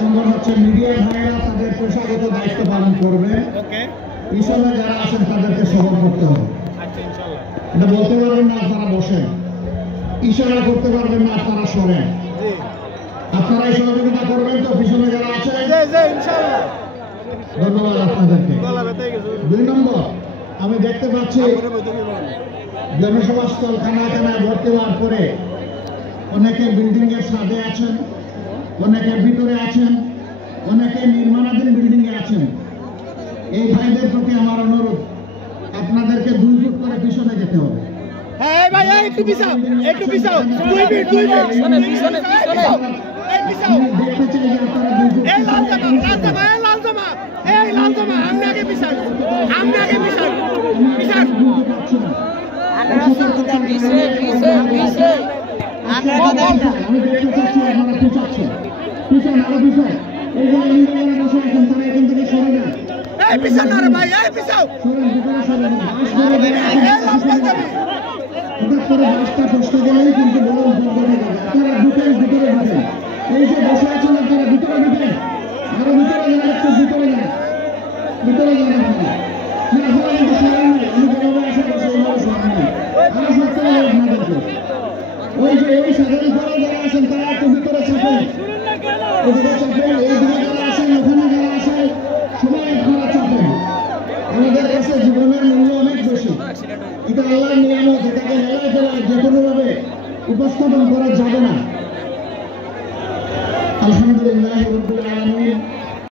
সুন্দর হচ্ছে মিডিয়া ভাইরা তাদের পেশাগত দায়িত্ব পালন করবে। পিছনে যারা আছেন তাদেরকে সবর করতে হবে। এটা বলতে পারবেন না আপনারা বসেন, ইশারা করতে পারবেন না আপনারা সরেন। আপনারাই সহযোগিতা করবেন তো পিছনে যারা আছেন? ধন্যবাদ আপনাদেরকে। 2 নম্বর, আমি দেখতে পাচ্ছি জনসভা স্থল খানায় খানায় ভর্তি হওয়ার পরে অনেকে বিল্ডিং এর ছাদে আছেন, অনেকে ভিতরে আছেন, অনেকে নির্মাণাধীন বিল্ডিং এ আছেন। এই ভাইদের প্রতি আমার অনুরোধ, আপনাদেরকে 2 ফুট করে পিছনে যেতে হবে। দেখতে চাই যে আপনারা 5টা কষ্ট গেলেই কিন্তু বলুন আপনারা ভিতরে ঢুকেন। এই যে বসে আছেন আপনারা ভিতরে ঢুকেন, আরো ভিতরে যান, একটু ভিতরে যান, ভিতরে যান আপনারা। আপনারা কিন্তু সরেন না, আমি যেভাবে আসে বসে এইভাবে সরেন না, আরো সরতে হবে আপনাদেরকে। ওই যে ওই সাধারণ ঘরে যারা আছেন তারা একটু ভিতরে চাপেন, এদিকে চাপেন, এইদিকে যারা আছেন, ওখানে যারা আছেন সবাই আপনারা চাপেন। আমাদের কাছে জীবনের মূল্য অনেক বেশি, এটা আল্লাহর নিয়ামত, এটাকে হেলায় ফেলায় যে কোনোভাবে উপস্থাপন করা যাবে না। আলহামদুলিল্লাহ রাব্বিল আলামিন।